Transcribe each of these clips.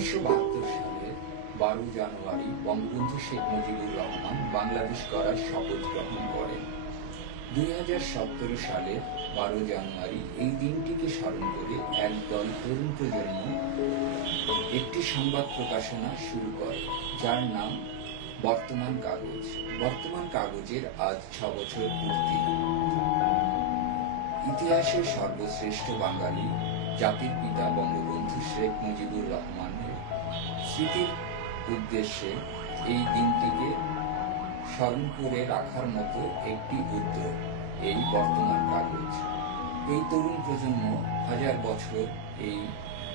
1972 সালের 12 জানুয়ারি বঙ্গবন্ধু শেখ মুজিবুর রহমান বাংলাদেশ গড়ার শপথ গ্রহণ করেন। 2017 সালের 12 জানুয়ারি এই দিনটিকে স্মরণ করে একদল তরুণ প্রজন্ম একটি সংবাদ প্রকাশনা শুরু করে, যার নাম বর্তমান কাগজ। বর্তমান কাগজের আজ 6 বছর পূর্তি। ইতিহাসের সর্বশ্রেষ্ঠ বাঙালি জাতির পিতা বঙ্গবন্ধু শেখ মুজিবুর রহমানের স্মৃতির উদ্দেশ্যে এই দিনটিকে স্মরণ করে রাখার মতো একটি উদ্যোগ এই বর্তমান কাগজ। এই তরুণ প্রজন্ম হাজার বছর এই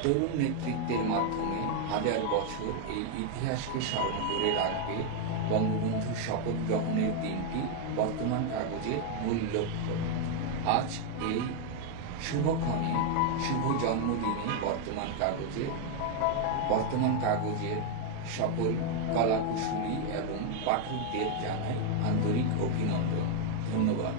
তরুণ নেতৃত্বের মাধ্যমে হাজার বছর এই ইতিহাসকে স্মরণ করে রাখবে। বঙ্গবন্ধুর শপথ গ্রহণের দিনটি বর্তমান কাগজের মূল লক্ষ্য। আজ এই শুভক্ষণে, শুভ জন্মদিনে বর্তমান কাগজের সকল কলাকুশলী এবং পাঠকদের জানাই আন্তরিক অভিনন্দন। ধন্যবাদ।